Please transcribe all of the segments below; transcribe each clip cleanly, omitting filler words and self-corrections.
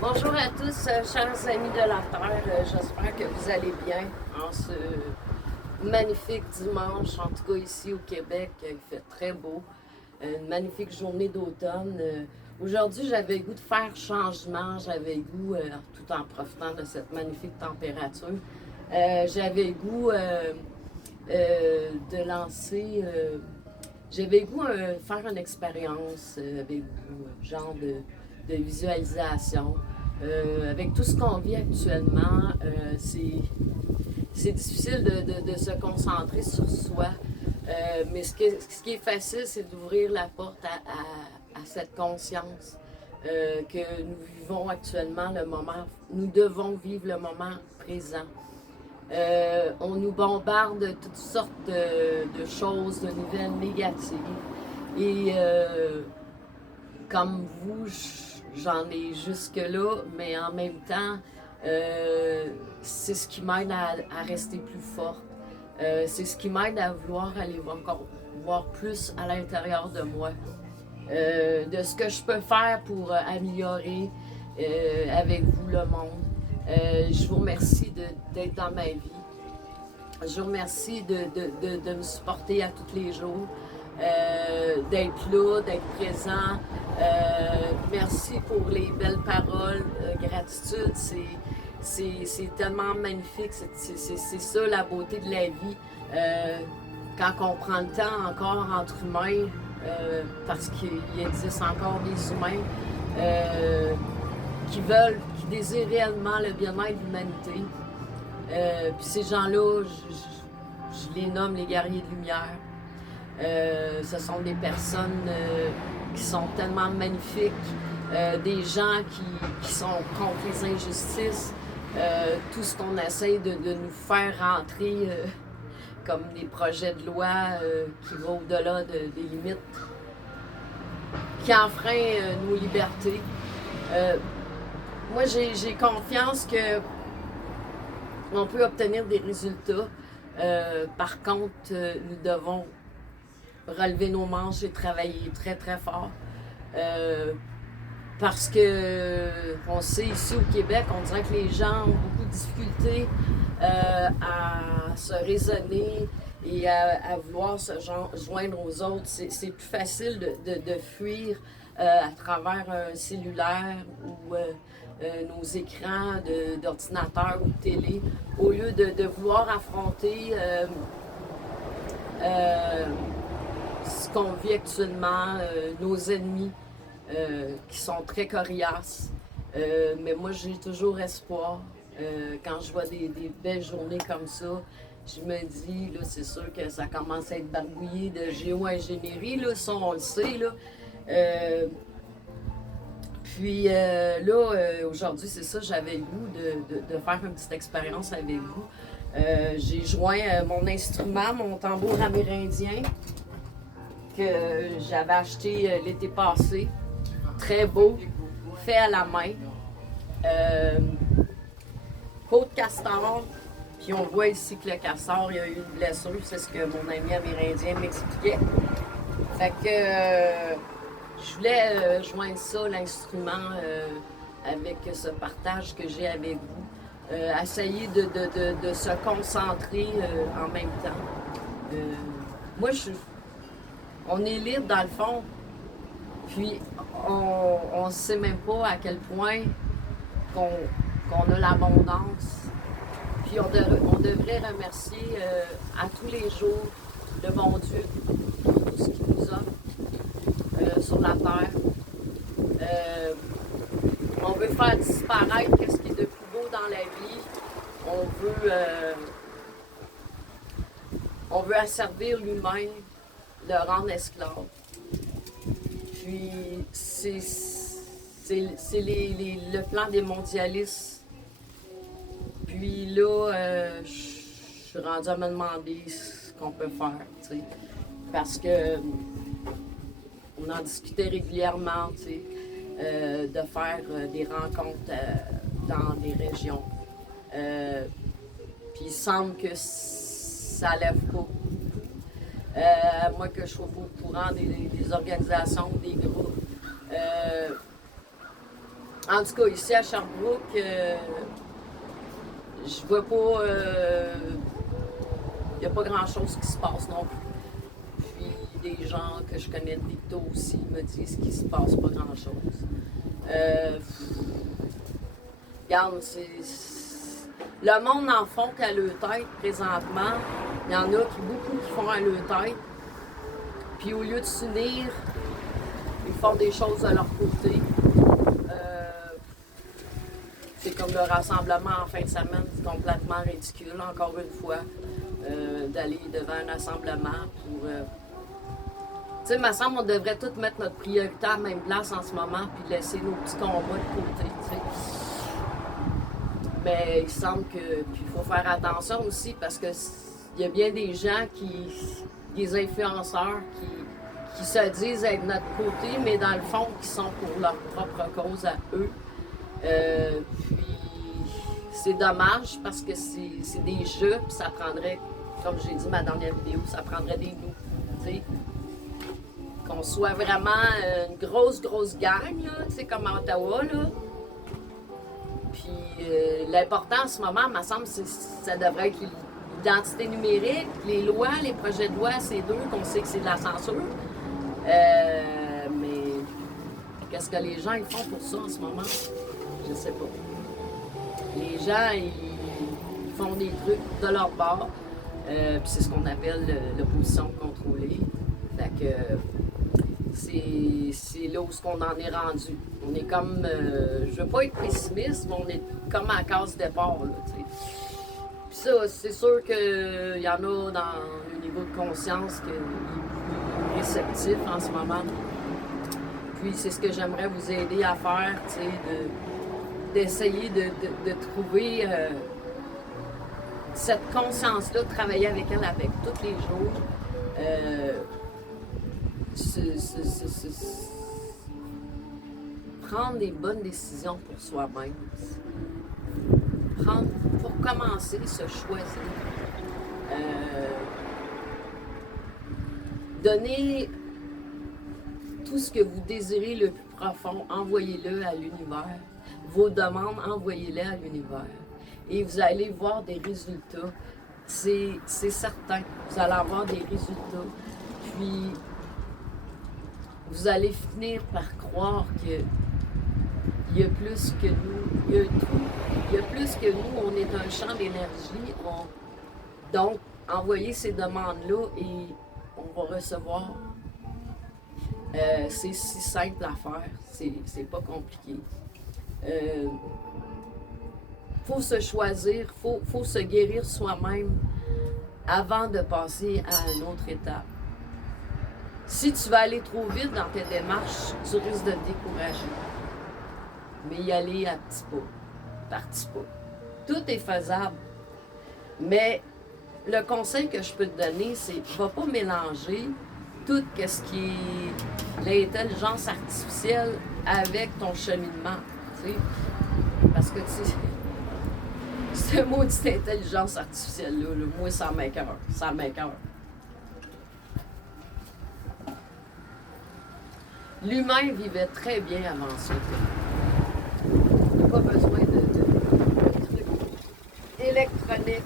Bonjour à tous, chers amis de la Terre. J'espère que vous allez bien en ce magnifique dimanche, en tout cas ici au Québec. Il fait très beau. Une magnifique journée d'automne. Aujourd'hui, j'avais le goût de faire changement. J'avais le goût, tout en profitant de cette magnifique température, j'avais le goût de lancer. J'avais le goût de faire une expérience avec vous, genre de visualisation. Avec tout ce qu'on vit actuellement, c'est difficile de se concentrer sur soi. Mais ce qui est facile, c'est d'ouvrir la porte à cette conscience que nous vivons actuellement le moment. Nous devons vivre le moment présent. On nous bombarde de toutes sortes de choses, de nouvelles négatives. Et comme vous, j'en ai jusque-là, mais en même temps, c'est ce qui m'aide à rester plus forte. C'est ce qui m'aide à vouloir aller encore voir plus à l'intérieur de moi. De ce que je peux faire pour améliorer avec vous le monde. Je vous remercie d'être dans ma vie. Je vous remercie de me supporter à tous les jours, d'être là, d'être présent. Merci pour les belles paroles. Gratitude, c'est tellement magnifique. C'est ça la beauté de la vie. Quand on prend le temps encore entre humains, parce qu'il existe encore des humains qui désirent réellement le bien-être de l'humanité. Puis ces gens-là, je les nomme les guerriers de lumière. Ce sont des personnes qui sont tellement magnifiques, des gens qui sont contre les injustices, tout ce qu'on essaie de nous faire rentrer comme des projets de loi qui vont au-delà des limites, qui enfreignent nos libertés. Moi, j'ai confiance que on peut obtenir des résultats. Par contre, nous devons relever nos manches et travailler très très fort. Parce que on sait ici au Québec, on dirait que les gens ont beaucoup de difficultés à se raisonner et à vouloir se joindre aux autres. C'est plus facile de fuir à travers un cellulaire ou nos écrans d'ordinateur ou de télé, au lieu de vouloir affronter ce qu'on vit actuellement, nos ennemis qui sont très coriaces. Mais moi, j'ai toujours espoir. Quand je vois des belles journées comme ça, je me dis, là, c'est sûr que ça commence à être barbouillé de géo-ingénierie, là, ça, on le sait, là. Puis là, aujourd'hui, c'est ça, j'avais le goût de faire une petite expérience avec vous. J'ai joint mon instrument, mon tambour amérindien, que j'avais acheté l'été passé. Très beau, fait à la main. Côte castor, puis on voit ici que le castor, il a eu une blessure, c'est ce que mon ami amérindien m'expliquait. Fait que je voulais joindre ça, l'instrument, avec ce partage que j'ai avec vous. Essayer de se concentrer en même temps. Moi, on est libre dans le fond, puis on ne sait même pas à quel point qu'on a l'abondance. Puis on devrait remercier à tous les jours le bon Dieu pour tout ce qu'il nous offre sur la terre. On veut faire disparaître ce qui est de plus beau dans la vie. On veut asservir l'humain, le rendre esclave. Puis c'est le plan des mondialistes. Puis là, je suis rendue à me demander ce qu'on peut faire, tu sais. Parce que on en discutait régulièrement, tu sais, de faire des rencontres dans des régions. Puis il semble que ça lève pas. Moi que je sois pas au courant des organisations, des groupes. En tout cas, ici à Sherbrooke, je vois pas. Il n'y a pas grand-chose qui se passe non plus. Puis des gens que je connais de Victo aussi me disent qu'il se passe pas grand-chose. Regarde, le monde en fond qu'à leur tête présentement. Il y en a beaucoup qui font à leur tête. Puis au lieu de s'unir, ils font des choses de leur côté. C'est comme le rassemblement en fin de semaine, c'est complètement ridicule, encore une fois, d'aller devant un rassemblement pour... Tu sais, il me semble qu'on devrait tous mettre notre priorité à la même place en ce moment, puis laisser nos petits combats de côté, tu sais. Mais il semble que... Puis il faut faire attention aussi, parce que il y a bien des gens des influenceurs qui se disent être de notre côté, mais dans le fond, qui sont pour leur propre cause à eux. Puis c'est dommage parce que c'est des jeux, puis ça prendrait, comme j'ai dit ma dernière vidéo, ça prendrait des loups, tu sais. Qu'on soit vraiment une grosse gang, là, tu sais, comme à Ottawa, là. Puis l'important en ce moment, il me semble, ça devrait être l'identité numérique, les lois, les projets de loi, c'est deux, qu'on sait que c'est de la censure. Mais qu'est-ce que les gens ils font pour ça en ce moment? Je sais pas. Les gens, ils font des trucs de leur part. Puis c'est ce qu'on appelle l'opposition contrôlée. Fait que c'est là où on en est rendu. On est comme, je veux pas être pessimiste, mais on est comme à la case départ, là, tu sais. Puis ça, c'est sûr qu'il y en a dans le niveau de conscience qui est plus réceptif en ce moment. Puis c'est ce que j'aimerais vous aider à faire, tu sais, d'essayer de trouver cette conscience-là, de travailler avec elle avec tous les jours. Prendre des bonnes décisions pour soi-même. Pour commencer, se choisir. Donner tout ce que vous désirez le plus profond, envoyez-le à l'univers. Vos demandes, envoyez-les à l'univers. Et vous allez voir des résultats. C'est certain. Vous allez avoir des résultats. Puis, vous allez finir par croire que il y a plus que nous. Il y a tout. Il y a plus que nous. On est un champ d'énergie. Donc, envoyez ces demandes-là et on va recevoir. C'est si simple à faire. C'est pas compliqué. Faut se choisir, faut se guérir soi-même avant de passer à une autre étape. Si tu vas aller trop vite dans tes démarches, tu risques de te décourager. Mais y aller à petits pas, par petits pas. Tout est faisable. Mais le conseil que je peux te donner, c'est va pas mélanger tout ce qui est l'intelligence artificielle avec ton cheminement. T'sais. Parce que ce maudite intelligence artificielle-là, moi, ça m'écoeure. Ça m'écoeure. L'humain vivait très bien avant ça. Il n'y a pas besoin de trucs électroniques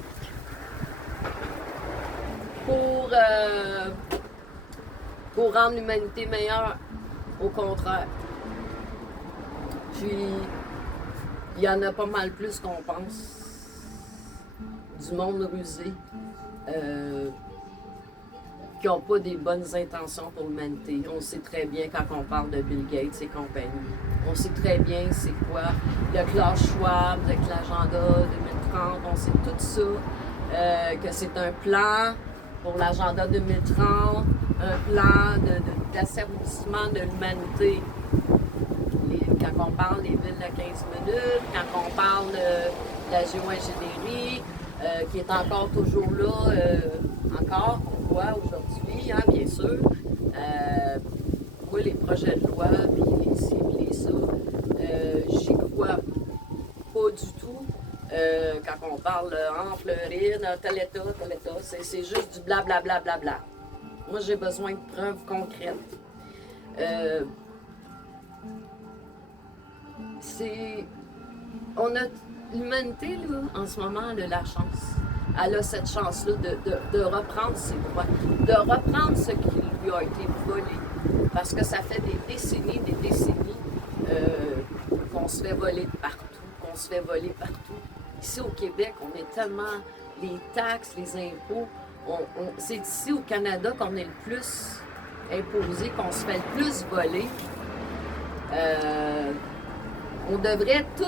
pour rendre l'humanité meilleure. Au contraire. Puis, il y en a pas mal plus qu'on pense. Du monde rusé. Qui n'ont pas des bonnes intentions pour l'humanité. On sait très bien quand on parle de Bill Gates et compagnie. On sait très bien c'est quoi le Klaus Schwab avec l'agenda 2030. On sait tout ça. Que c'est un plan pour l'agenda 2030, un plan d'asservissement de l'humanité. Quand on parle des villes de 15 minutes, quand on parle de la géo-ingénierie, qui est encore toujours là, encore, on voit aujourd'hui, hein, bien sûr. Moi, les projets de loi, puis les ci, puis les ça, j'y crois pas du tout. Quand on parle en Floride, tel état, c'est juste du blablabla. Bla, bla, bla. Moi, j'ai besoin de preuves concrètes. c'est... On a... L'humanité, là, en ce moment, elle a la chance. Elle a cette chance-là de reprendre ses droits, de reprendre ce qui lui a été volé. Parce que ça fait des décennies qu'on se fait voler partout. Ici au Québec, on est tellement... Les taxes, les impôts, c'est ici au Canada qu'on est le plus imposé, qu'on se fait le plus voler. On devrait tout,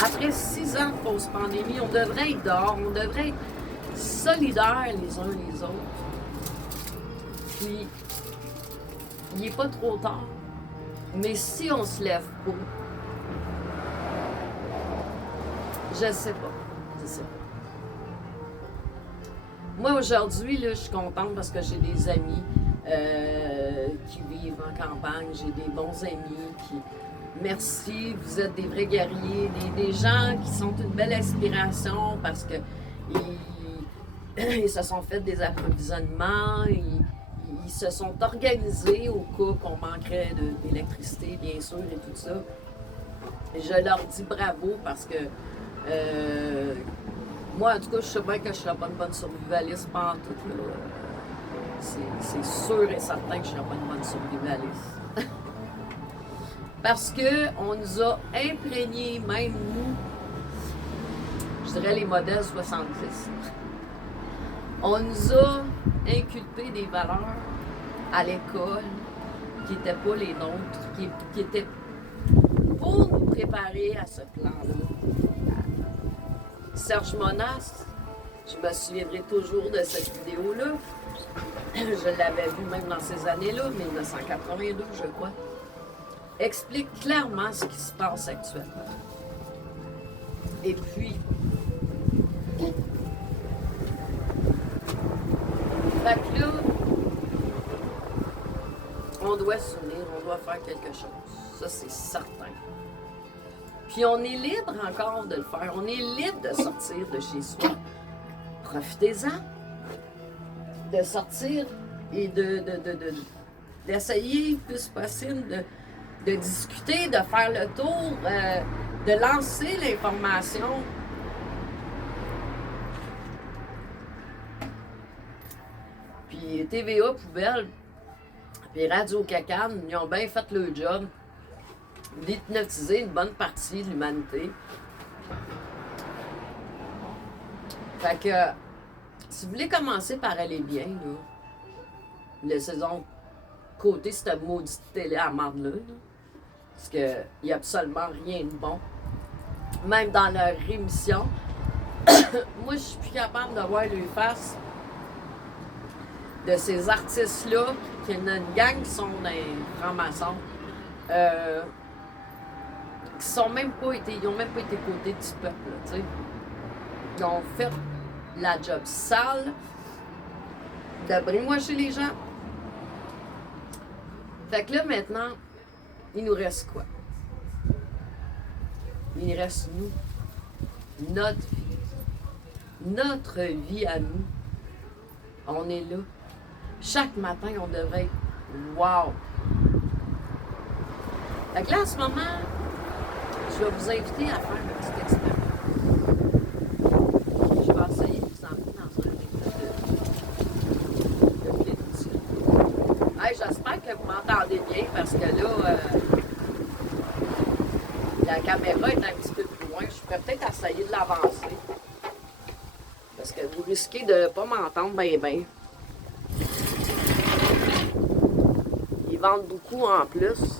après 6 ans de fausse pandémie, on devrait être dehors, on devrait être solidaires les uns les autres. Puis, il n'est pas trop tard. Mais si on se lève pas, je sais pas. Moi, aujourd'hui, là, je suis contente parce que j'ai des amis qui vivent en campagne, j'ai des bons amis qui... Merci, vous êtes des vrais guerriers, des gens qui sont une belle inspiration parce que ils se sont fait des approvisionnements, ils se sont organisés au cas qu'on manquerait d'électricité, bien sûr, et tout ça. Et je leur dis bravo parce que moi, en tout cas, je sais bien que je ne serais pas une bonne survivaliste pendant tout. C'est sûr et certain que je ne serais pas une bonne survivaliste. Parce qu'on nous a imprégnés, même nous, je dirais les modèles 70. On nous a inculpé des valeurs à l'école qui n'étaient pas les nôtres, qui étaient pour nous préparer à ce plan-là. Serge Monas, je me souviendrai toujours de cette vidéo-là. Je l'avais vue même dans ces années-là, 1982, je crois. Explique clairement ce qui se passe actuellement. Et puis, fait que là, on doit s'unir, on doit faire quelque chose. Ça, c'est certain. Puis on est libre encore de le faire. On est libre de sortir de chez soi. Profitez-en. De sortir et d'essayer le plus possible de discuter, de faire le tour, de lancer l'information. Puis TVA Poubelle, puis Radio Cacane, ils ont bien fait le job d'hypnotiser une bonne partie de l'humanité. Fait que, si vous voulez commencer par aller bien, là, laissez donc côté cette maudite télé à marde-là, parce qu'il n'y a absolument rien de bon. Même dans leur émission, moi, je suis plus capable de voir les faces de ces artistes-là, qui ont une gang qui sont des francs-maçons, qui n'ont même pas été côté du peuple, tu sais. Ils ont fait la job sale de brainwasher les gens. Fait que là, maintenant, il nous reste quoi? Il reste nous. Notre vie à nous. On est là. Chaque matin, on devrait être wow! Fait que là, en ce moment, je vais vous inviter à faire un petit expérience. Je vais essayer de vous emmener dans un état de plénitude. Hey, j'espère que vous m'entendez bien parce que là, la caméra est un petit peu plus loin. Je pourrais peut-être essayer de l'avancer. Parce que vous risquez de ne pas m'entendre bien. Ils vendent beaucoup en plus.